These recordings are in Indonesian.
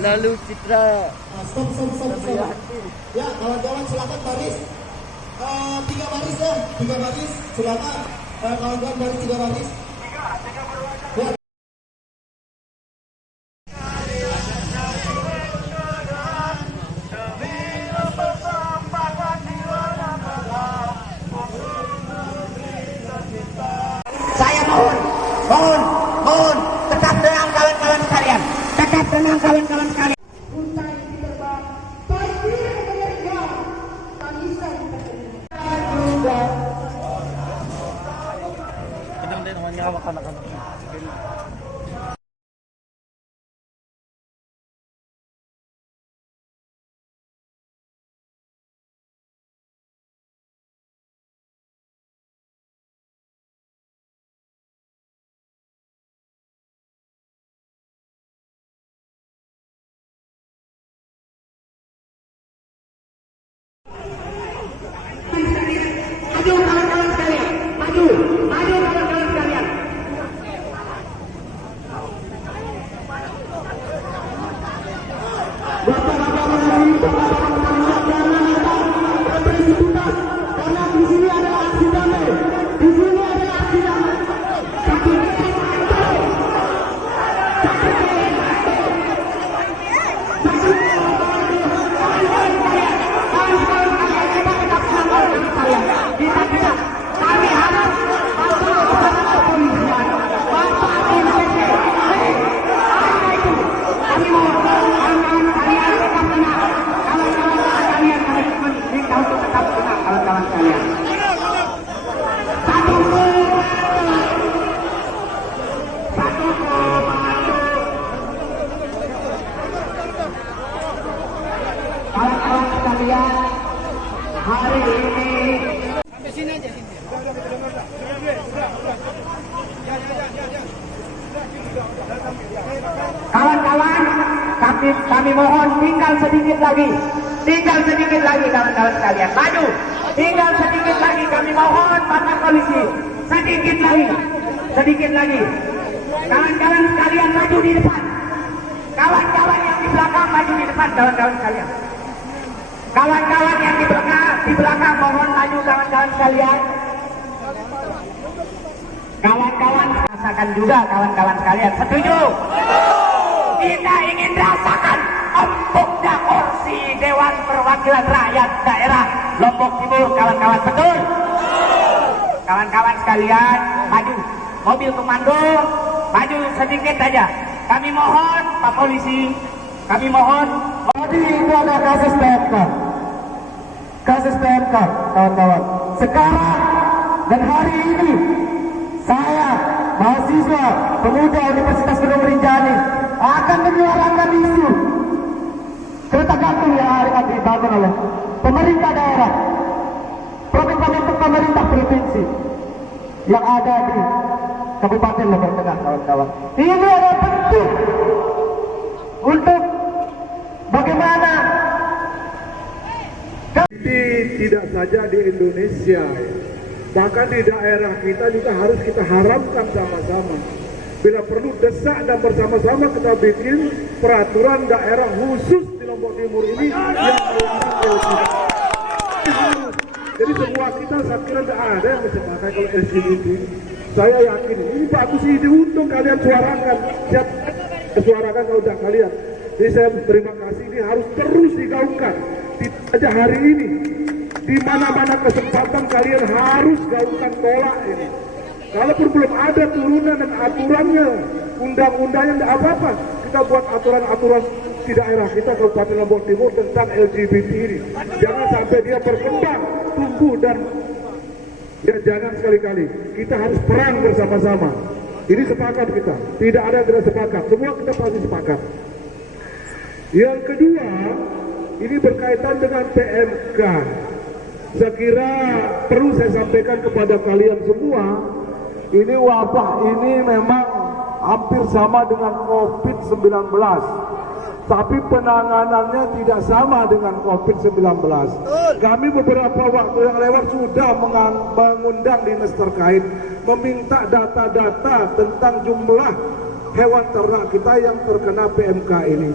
Lalu Citra. Stop. Ya, kawan-kawan silakan baris. 3 baris ya, 3 baris. Silakan kawan-kawan baris 3 baris. Ya. Saya mohon tetap tenang kawan-kawan sekalian. Tetap tenang kawan-kawan sekalian. Kadang din naman niya anak-anak. Maju kawan-kawan sekalian, maju kawan-kawan sekalian. Bapak-bapak melalui bereksekutas karena di sini adalah aksi damai. Di sini adalah aksi damai. Kawan-kawan sekalian, hari ini sampai sini aja sini. Kawan-kawan, kami mohon tinggal sedikit lagi kawan-kawan sekalian, maju. Tinggal sedikit lagi, kami mohon Bapak Polisi, sedikit lagi. Kawan-kawan sekalian maju di depan. Kawan-kawan yang di belakang maju di depan, kawan-kawan sekalian. Kawan-kawan yang di belakang mohon maju kawan-kawan sekalian. Kawan-kawan rasakan juga kawan-kawan sekalian. Setuju? Kita ingin rasakan empuknya kursi Dewan Perwakilan Rakyat Daerah Lombok Timur, kawan-kawan. Betul? Kawan-kawan sekalian maju. Mobil komando maju sedikit aja. Kami mohon Pak Polisi, kami mohon. Jadi itu ada kasus PMK, kawan-kawan. Sekarang dan hari ini saya, mahasiswa pemuda Universitas Gunung Rinjani, akan menyuarakan isu kereta gantung yang akan dibangun oleh pemerintah daerah, pemerintah provinsi yang ada di Kabupaten Lombok Tengah, kawan-kawan. Ini adalah bentuk untuk bagaimana tidak saja di Indonesia, bahkan di daerah kita juga harus kita harapkan sama-sama. Bila perlu desak dan bersama-sama kita bikin peraturan daerah khusus di Lombok Timur ini yang melarang LGBT. Jadi semua kita, saya kira tidak ada yang bisa pakai kalau LGBT. Saya yakin ini bagus, ini untuk kalian suarakan. Siap suarakan kalau tidak kalian. Jadi saya terima kasih, ini harus terus digaungkan. Tidak saja hari ini, di mana-mana kesempatan kalian harus gaungkan tolak ini. Kalaupun belum ada turunan dan aturannya, undang-undangnya tidak apa-apa, kita buat aturan-aturan di daerah kita Kabupaten Lombok Timur tentang LGBT ini. Jangan sampai dia berkembang, tumbuh, dan ya jangan sekali-kali. Kita harus perang bersama-sama. Ini sepakat kita, tidak ada yang tidak sepakat, semua kita pasti sepakat. Yang kedua, ini berkaitan dengan PMK. Saya kira perlu saya sampaikan kepada kalian semua, ini wabah ini memang hampir sama dengan COVID-19, tapi penanganannya tidak sama dengan COVID-19. Kami beberapa waktu yang lewat sudah mengundang dinas terkait, meminta data-data tentang jumlah hewan ternak kita yang terkena PMK ini.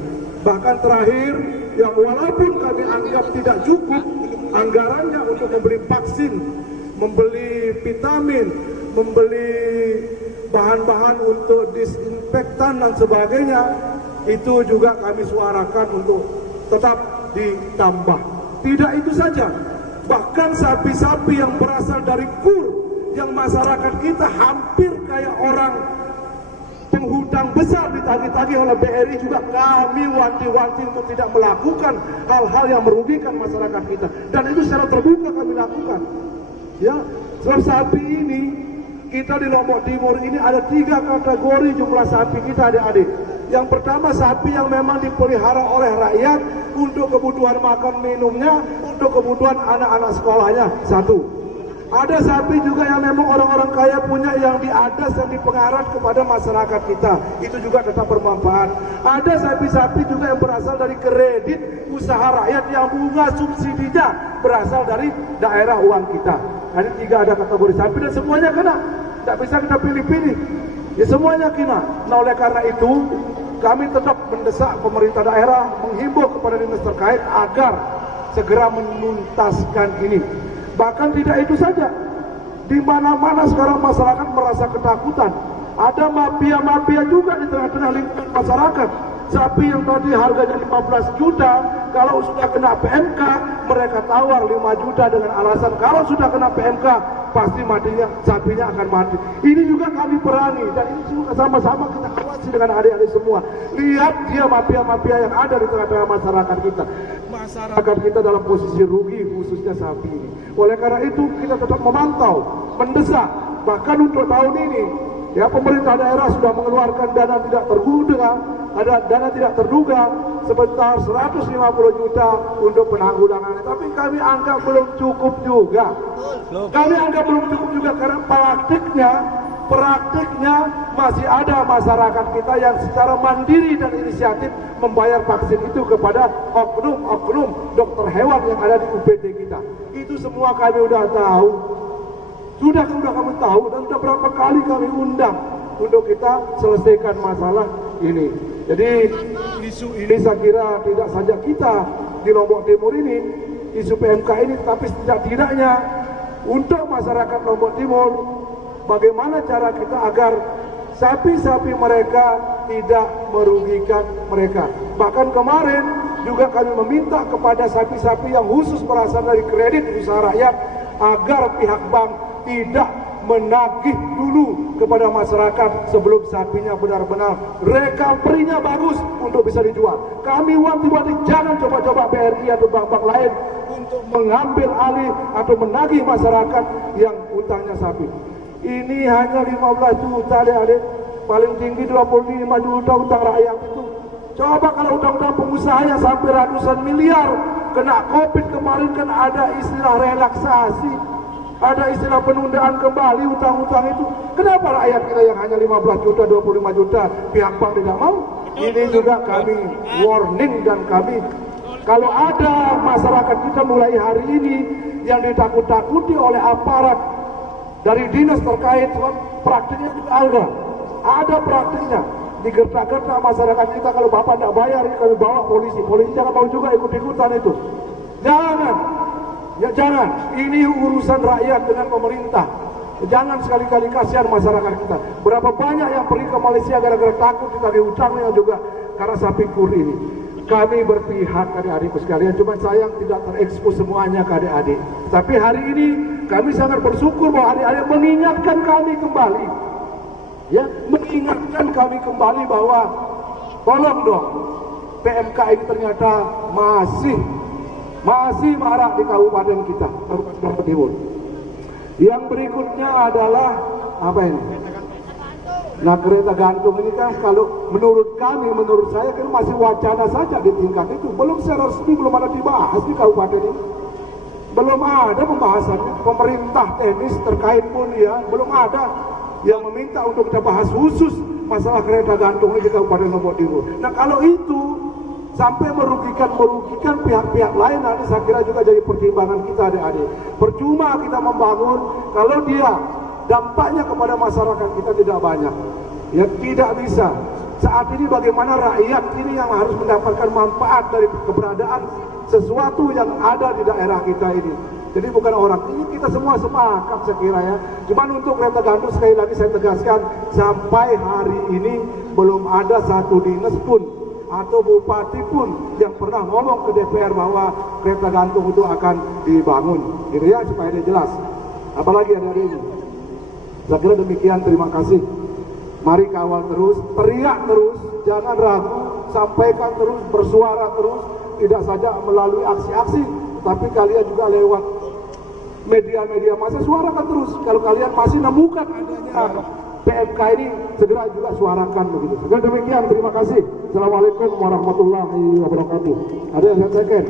Bahkan terakhir, yang walaupun kami anggap tidak cukup anggarannya untuk membeli vaksin, membeli vitamin, membeli bahan-bahan untuk disinfektan dan sebagainya, itu juga kami suarakan untuk tetap ditambah. Tidak itu saja, bahkan sapi-sapi yang berasal dari kur, yang masyarakat kita hampir kayak orang penghutang besar ditagih-tagih oleh BRI, juga kami wanti-wanti untuk tidak melakukan hal-hal yang merugikan masyarakat kita, dan itu secara terbuka kami lakukan. Ya, sebab sapi ini kita di Lombok Timur ini ada 3 kategori jumlah sapi kita, adik-adik. Yang pertama, sapi yang memang dipelihara oleh rakyat untuk kebutuhan makan minumnya, untuk kebutuhan anak-anak sekolahnya, 1. Ada sapi juga yang memang orang-orang kaya punya, yang diadas dan dipengarat kepada masyarakat kita, itu juga tetap bermanfaat. Ada sapi-sapi juga yang berasal dari kredit usaha rakyat yang bunga subsidinya berasal dari daerah uang kita. Ada 3 ada kategori sapi dan semuanya kena, tidak bisa kita pilih-pilih, ya semuanya kena. Nah, oleh karena itu kami tetap mendesak pemerintah daerah, menghimbau kepada dinas terkait agar segera menuntaskan ini. Bahkan tidak itu saja, di mana-mana sekarang masyarakat merasa ketakutan. Ada mafia-mafia juga di tengah-tengah lingkungan masyarakat. Sapi yang tadi harganya 15 juta, kalau sudah kena PMK, mereka tawar 5 juta dengan alasan kalau sudah kena PMK, pasti matinya, sapinya akan mati. Ini juga kami perangi, dan ini juga sama-sama kita awasi dengan adik-adik semua. Lihat dia mafia-mafia yang ada di tengah-tengah masyarakat kita. Masyarakat kita dalam posisi rugi, khususnya sapi ini. Oleh karena itu kita tetap memantau, mendesak. Bahkan untuk tahun ini, ya, pemerintah daerah sudah mengeluarkan dana tidak terduga, ada dana tidak terduga sebesar 150 juta untuk penanggulangan. Tapi kami anggap belum cukup juga. Kami anggap belum cukup juga karena praktiknya masih ada masyarakat kita yang secara mandiri dan inisiatif membayar vaksin itu kepada oknum-oknum dokter hewan yang ada di UPT kita. Itu semua kami udah tahu. Sudah kami tahu, dan sudah berapa kali kami undang untuk kita selesaikan masalah ini. Jadi isu ini saya kira tidak saja kita di Lombok Timur ini, isu PMK ini, tapi setidaknya untuk masyarakat Lombok Timur, bagaimana cara kita agar sapi-sapi mereka tidak merugikan mereka. Bahkan kemarin juga kami meminta kepada sapi-sapi yang khusus berasal dari kredit usaha rakyat agar pihak bank tidak menagih dulu kepada masyarakat sebelum sapinya benar-benar recovery-nya bagus untuk bisa dijual. Kami wanti-wanti jangan coba-coba BRI atau bank-bank lain untuk mengambil alih atau menagih masyarakat yang utangnya sapi. Ini hanya 15 juta, adik-adik. Paling tinggi 25 juta utang rakyat itu. Coba kalau utang-utang pengusahanya sampai ratusan miliar. Kena COVID kemarin kan ada istilah relaksasi, ada istilah penundaan kembali utang-utang itu. Kenapa rakyat kita yang hanya 15 juta, 25 juta pihak bank tidak mau? Ini juga kami warning, dan kami, kalau ada masyarakat kita mulai hari ini yang ditakut-takuti oleh aparat dari dinas terkait, praktiknya juga ada praktiknya. Digertak-gertak masyarakat kita, kalau bapak tidak bayar kami bawa polisi. Polisi jangan mau juga ikut-ikutan itu. Jangan. Ya jangan, ini urusan rakyat dengan pemerintah. Jangan sekali-kali, kasihan masyarakat kita. Berapa banyak yang pergi ke Malaysia gara-gara takut ditagih utangnya juga karena sapi kur ini. Kami berpihak adik-adikku sekalian, cuma sayang tidak terekspos semuanya ke adik-adik. Tapi hari ini kami sangat bersyukur bahwa adik-adik mengingatkan kami kembali. Ya, mengingatkan kami kembali bahwa tolong dong, PMK ini ternyata masih marak di kabupaten kita, Kabupaten Lombok Timur. Yang berikutnya adalah apa ini? Nah, kereta gantung ini kan kalau menurut saya kan masih wacana saja di tingkat itu. Belum secara resmi, belum ada dibahas di kabupaten ini. Belum ada pembahasannya. Pemerintah teknis terkait pun ya belum ada yang meminta untuk kita bahas khusus masalah kereta gantung ini di Kabupaten Lombok Timur. Nah, kalau itu sampai merugikan pihak-pihak lain, nanti saya kira juga jadi pertimbangan kita, adik-adik. Percuma kita membangun kalau dia dampaknya kepada masyarakat kita tidak banyak. Ya tidak bisa. Saat ini bagaimana rakyat ini yang harus mendapatkan manfaat dari keberadaan sesuatu yang ada di daerah kita ini. Jadi bukan orang, ini kita semua sepakat saya kira ya. Cuman untuk kereta gantung sekali lagi saya tegaskan, sampai hari ini belum ada satu dinas pun atau bupati pun yang pernah ngomong ke DPR bahwa kereta gantung itu akan dibangun. Gitu ya, supaya dia jelas. Apalagi ada ini. Saya kira demikian, terima kasih. Mari kawal terus, teriak terus, jangan ragu, sampaikan terus, bersuara terus, tidak saja melalui aksi-aksi, tapi kalian juga lewat media-media massa suarakan terus. Kalau kalian masih nemukan adanya PMK ini, segera juga suarakan begitu. Segera demikian, terima kasih. Assalamualaikum warahmatullahi wabarakatuh. Ada yang saya sampaikan?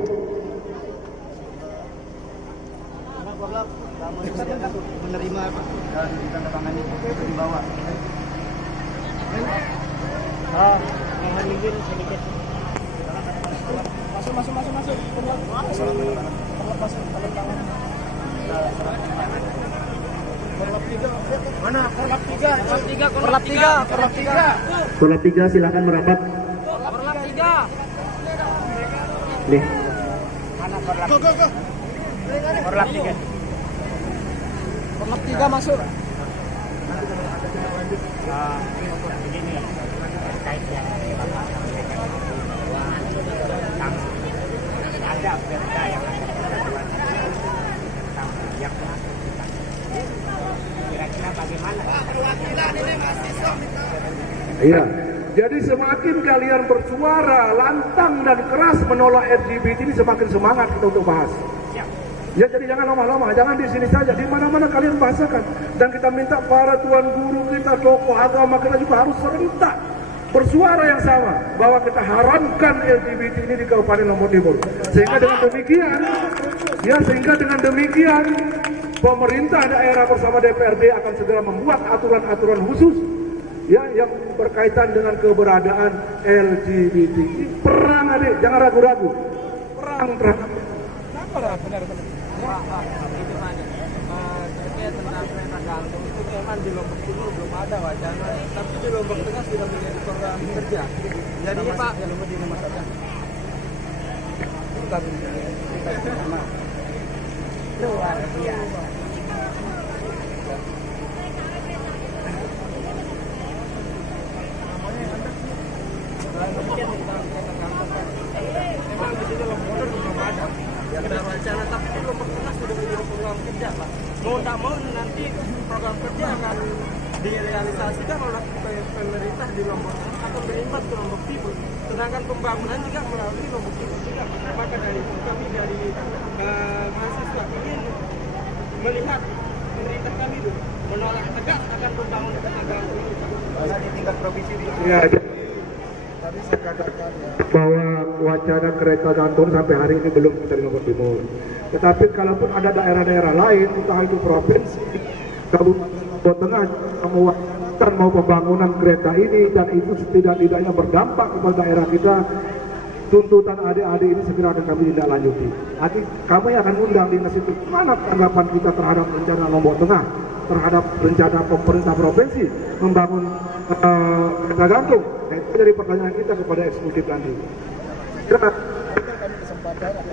Menerima dan ditandatangani di bawah. Mohon izin sedikit. Masuk. Mana? Korlap 3 silakan merapat. Korlap 3. Nih. Mana korlap? Go. Korlap 3. Korlap 3 masuk. Begini terkait yang ada perda yang kira-kira bagaimana? Iya. Jadi semakin kalian bersuara lantang dan keras menolak LGBT ini, semakin semangat kita untuk bahas. Ya, jadi jangan lama-lama, jangan di sini saja, di mana-mana kalian bahasakan. Dan kita minta para tuan guru kita, tokoh agama kita juga harus serentak bersuara yang sama bahwa kita haramkan LGBT ini di Kabupaten Lombok Timur. Sehingga dengan demikian pemerintah daerah bersama DPRD akan segera membuat aturan-aturan khusus ya yang berkaitan dengan keberadaan LGBT. Ini perang, adik, jangan ragu-ragu. Perang terhadap terkait tentang kereta gantung itu memang di Lombok Timur belum ada wacana, tapi di Lombok Tengah sudah menjadi program kerja. Jadi Pak, di rumah saja. Luar biasa. Memang di sini Lombok Timur belum ada. Ada wacana, tapi di Lombok Tengah sudah menjadi program kerja, Pak. Mau tak mau nanti program kerja akan direalisasikan oleh pemerintah di Lombok Tengah atau berimbas ke Lombok Timur. Sedangkan pembangunan juga melalui Lombok Timur juga. Maka dari itu kami dari mahasiswa ingin melihat pemerintah kami itu menolak tegas akan pembangunan kereta gantung ini. Di tingkat provinsi di ya, tadi saya katakan ya, bahwa wacana kereta gantung sampai hari ini belum dari Lombok Timur. Tetapi kalaupun ada daerah-daerah lain, entah itu provinsi, Kabupaten Lombok Tengah, mewacanakan mau pembangunan kereta ini dan itu setidak-tidaknya berdampak kepada daerah kita, tuntutan adik-adik ini segera akan kami tindak lanjuti. Nanti kami akan undang dinas itu, mana tanggapan kita terhadap rencana Lombok Tengah, terhadap rencana pemerintah provinsi membangun kereta gantung. Nah, itu jadi pertanyaan kita kepada eksekutif nanti.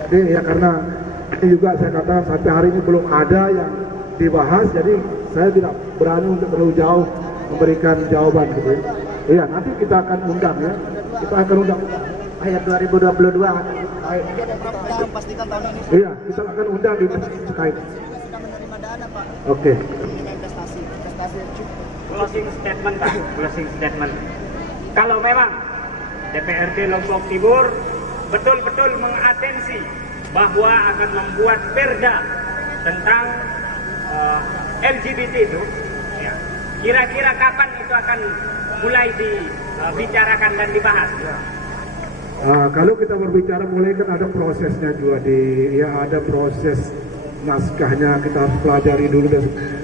Jadi ya karena ini juga saya katakan sampai hari ini belum ada yang dibahas, jadi saya tidak berani untuk terlalu jauh memberikan jawaban gitu ya. Iya, nanti kita akan undang ya. Kita akan undang ayat 2022. pastikan tahun ini Iya, kita akan undang di terkait. sudah menerima dana, Pak. Oke. Investasi yang cukup. Closing statement, Pak. Closing statement. Kalau memang DPRD Lombok Timur betul-betul mengatensi bahwa akan membuat perda tentang LGBT itu, ya, kira-kira kapan itu akan mulai dibicarakan dan dibahas? Kalau kita berbicara mulai kan ada prosesnya juga ada proses naskahnya kita harus pelajari dulu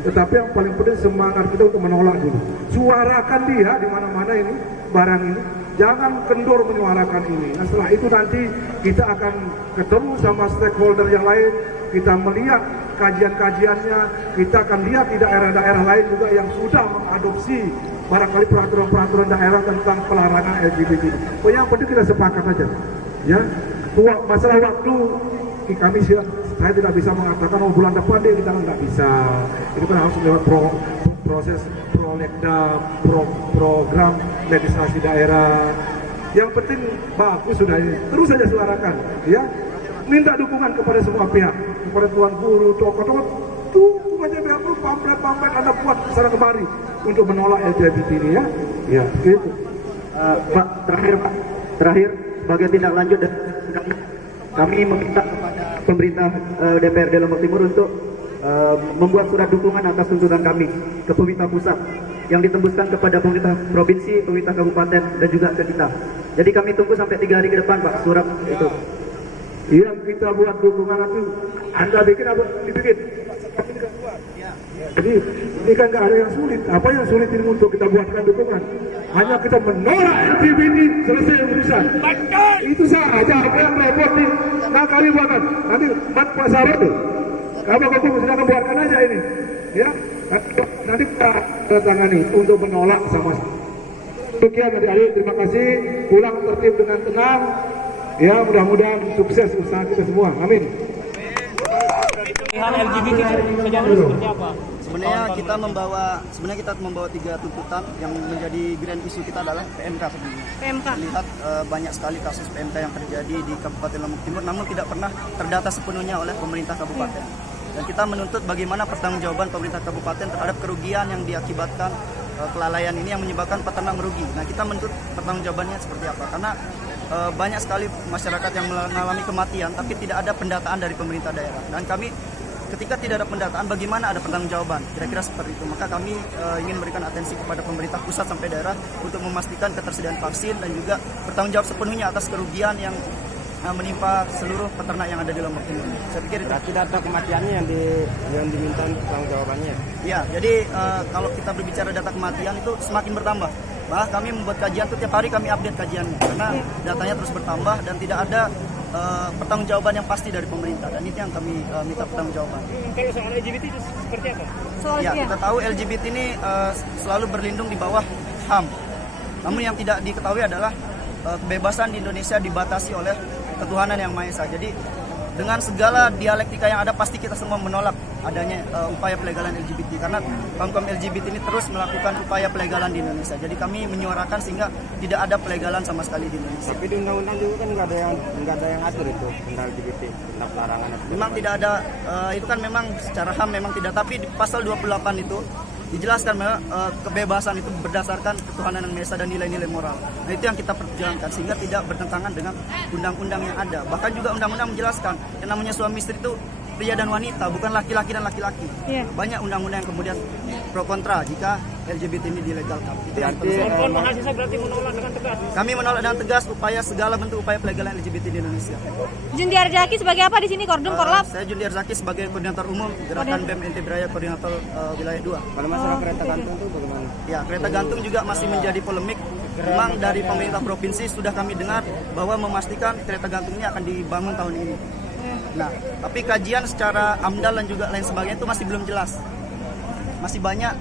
tetapi yang paling penting semangat kita untuk menolak dulu. Suarakan dia di mana-mana ini barang ini. Jangan kendor menyuarakan ini. Nah, setelah itu nanti kita akan ketemu sama stakeholder yang lain. Kita melihat kajian-kajiannya. Kita akan lihat di daerah-daerah lain juga yang sudah mengadopsi barangkali peraturan-peraturan daerah tentang pelarangan LGBT. Oh, yang penting kita sepakat aja, ya. Masalah waktu kami saya tidak bisa mengatakan bulan depan deh, kita nggak bisa. Itu kan harus lewat proses prolegda, program legislasi daerah. Yang penting bagus sudah ini, terus saja suarakan, ya. Minta dukungan kepada semua pihak, kepada tuan guru, tokoh-tokoh, dukung aja pihak guru, pamflet Anda buat kesana kemari untuk menolak LGBT ini, ya. Ya, gitu. Pak, terakhir sebagai tindak lanjut dan kami meminta kepada pemerintah DPRD Lombok Timur untuk membuat surat dukungan atas tuntutan kami ke pemerintah pusat yang ditembuskan kepada pemerintah provinsi, pemerintah kabupaten, dan juga ke kita. Jadi kami tunggu sampai 3 hari ke depan, Pak, surat itu. Yang kita buat dukungan itu, Anda bikin apa? Dibikin. Jadi ini kan nggak ada yang sulit. Apa yang sulit ini untuk kita buatkan dukungan? Hanya kita menolak LGBT, selesai urusan. Itu saja. Apa yang repot nih? Nah, kami buatkan. Nanti buat pasar itu. Kamu sudah buatkan aja ini, ya. Nanti kita tangani untuk menolak sama. Sekian adik-adik, terima kasih. Pulang tertib dengan tenang. Ya, mudah-mudahan sukses usaha kita semua. Amin. LGBT seperti apa? Sebenarnya kita membawa 3 tuntutan yang menjadi grand isu kita adalah PMK sebenarnya. PMK. Melihat banyak sekali kasus PMK yang terjadi di Kabupaten Lombok Timur, namun tidak pernah terdata sepenuhnya oleh pemerintah kabupaten. Dan kita menuntut bagaimana pertanggungjawaban pemerintah kabupaten terhadap kerugian yang diakibatkan kelalaian ini yang menyebabkan peternak merugi. Nah, kita menuntut pertanggungjawabannya seperti apa? Karena banyak sekali masyarakat yang mengalami kematian, tapi tidak ada pendataan dari pemerintah daerah. Dan kami ketika tidak ada pendataan, bagaimana ada pertanggungjawaban? Kira-kira seperti itu. Maka kami ingin memberikan atensi kepada pemerintah pusat sampai daerah untuk memastikan ketersediaan vaksin dan juga bertanggung jawab sepenuhnya atas kerugian yang menimpa seluruh peternak yang ada di Lombok Timur. Saya pikir Berarti data kematiannya yang diminta pertanggung jawabannya. ya, jadi kalau kita berbicara data kematian itu semakin bertambah. Bahkan kami membuat kajian itu tiap hari kami update kajiannya karena datanya terus bertambah dan tidak ada pertanggungjawaban yang pasti dari pemerintah, dan itu yang kami minta pertanggungjawaban. Kalau soal LGBT itu seperti apa? Ya, kita tahu LGBT ini selalu berlindung di bawah HAM. Namun yang tidak diketahui adalah kebebasan di Indonesia dibatasi oleh ketuhanan yang Maha Esa. Jadi dengan segala dialektika yang ada, pasti kita semua menolak adanya upaya pelegalan LGBT karena kaum LGBT ini terus melakukan upaya pelegalan di Indonesia. Jadi kami menyuarakan sehingga tidak ada pelegalan sama sekali di Indonesia. Tapi di undang-undang juga kan nggak ada yang atur itu tentang LGBT, tentang pelarangan. Memang tidak ada, itu kan memang secara HAM memang tidak. Tapi di pasal 28 itu dijelaskan memang kebebasan itu berdasarkan ketuhanan yang Maha Esa dan nilai-nilai moral. Nah, itu yang kita perjuangkan sehingga tidak bertentangan dengan undang-undang yang ada. Bahkan juga undang-undang menjelaskan yang namanya suami istri itu pria dan wanita, bukan laki-laki dan laki-laki. Banyak undang-undang yang kemudian pro kontra jika LGBT ini dilegalkan. Itu yang Kawan mahasiswa berarti menolak dengan tegas. kami menolak dengan tegas segala bentuk upaya pelegalan LGBT di Indonesia. Jundiar Zaki sebagai apa di sini? Kordum, Korlap? Saya Jundiar Zaki sebagai koordinator umum Gerakan BEM NT Braya Koordinator Wilayah 2. Kalau masalah kereta gantung itu bagaimana? Ya, kereta gantung juga masih menjadi polemik. Memang dari pemerintah provinsi sudah kami dengar bahwa memastikan kereta gantung ini akan dibangun tahun ini. Nah, tapi kajian secara AMDAL dan juga lain sebagainya itu masih belum jelas. Masih banyak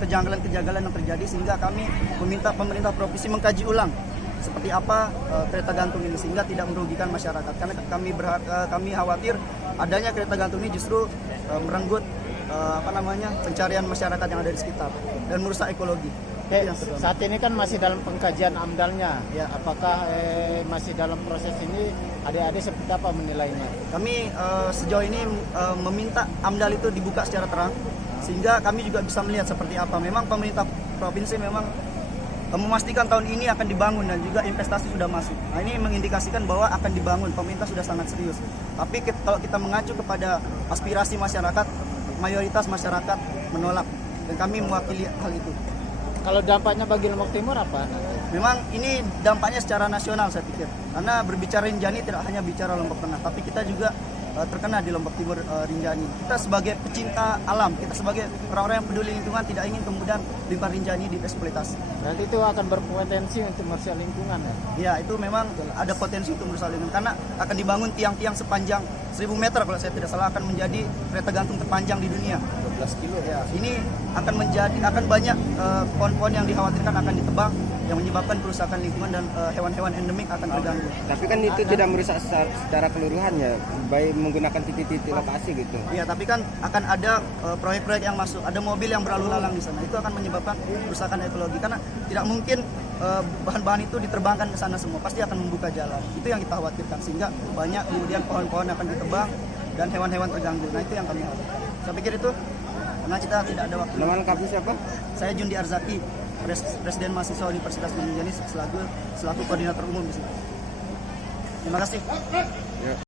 kejanggalan-kejanggalan yang terjadi sehingga kami meminta pemerintah provinsi mengkaji ulang seperti apa kereta gantung ini sehingga tidak merugikan masyarakat. Karena kami khawatir adanya kereta gantung ini justru merenggut pencarian masyarakat yang ada di sekitar dan merusak ekologi. Saat ini kan masih dalam pengkajian AMDAL-nya, ya, apakah masih dalam proses ini, adik-adik seperti apa menilainya? Kami sejauh ini meminta AMDAL itu dibuka secara terang sehingga kami juga bisa melihat seperti apa. Memang pemerintah provinsi memang memastikan tahun ini akan dibangun dan juga investasi sudah masuk. Nah, ini mengindikasikan bahwa akan dibangun, pemerintah sudah sangat serius. Tapi kalau kita mengacu kepada aspirasi masyarakat, mayoritas masyarakat menolak dan kami mewakili hal itu. Kalau dampaknya bagi Lombok Timur apa? Memang ini dampaknya secara nasional saya pikir. Karena berbicara Rinjani tidak hanya bicara Lombok Tengah, tapi kita juga terkena di Lombok Timur Rinjani. Kita sebagai pecinta alam, kita sebagai orang-orang yang peduli lingkungan tidak ingin kemudian limpah Rinjani dieksploitasi. Nanti itu akan berpotensi untuk merusak lingkungan, ya? Ya, itu memang ada potensi untuk merusak lingkungan karena akan dibangun tiang-tiang sepanjang 1000 meter kalau saya tidak salah, akan menjadi kereta gantung terpanjang di dunia. 15 kilo. Ya, ini akan banyak pohon-pohon yang dikhawatirkan akan ditebang yang menyebabkan kerusakan lingkungan dan hewan-hewan endemik akan terganggu. Tapi kan itu tidak merusak secara keseluruhan ya, baik menggunakan titik-titik lokasi gitu. Iya, tapi kan akan ada proyek-proyek yang masuk, ada mobil yang berlalu lalang di sana. Itu akan menyebabkan kerusakan ekologi karena tidak mungkin bahan-bahan itu diterbangkan ke sana semua, pasti akan membuka jalan. Itu yang kita khawatirkan sehingga banyak kemudian pohon-pohon akan ditebang dan hewan-hewan terganggu. Nah, itu yang kami khawatirkan. Saya pikir itu karena kita tidak ada waktu. Nama lengkapnya siapa? Saya Jundi Arzaki, Presiden Mahasiswa Universitas Mangunjanis selaku koordinator umum di sini. Terima kasih.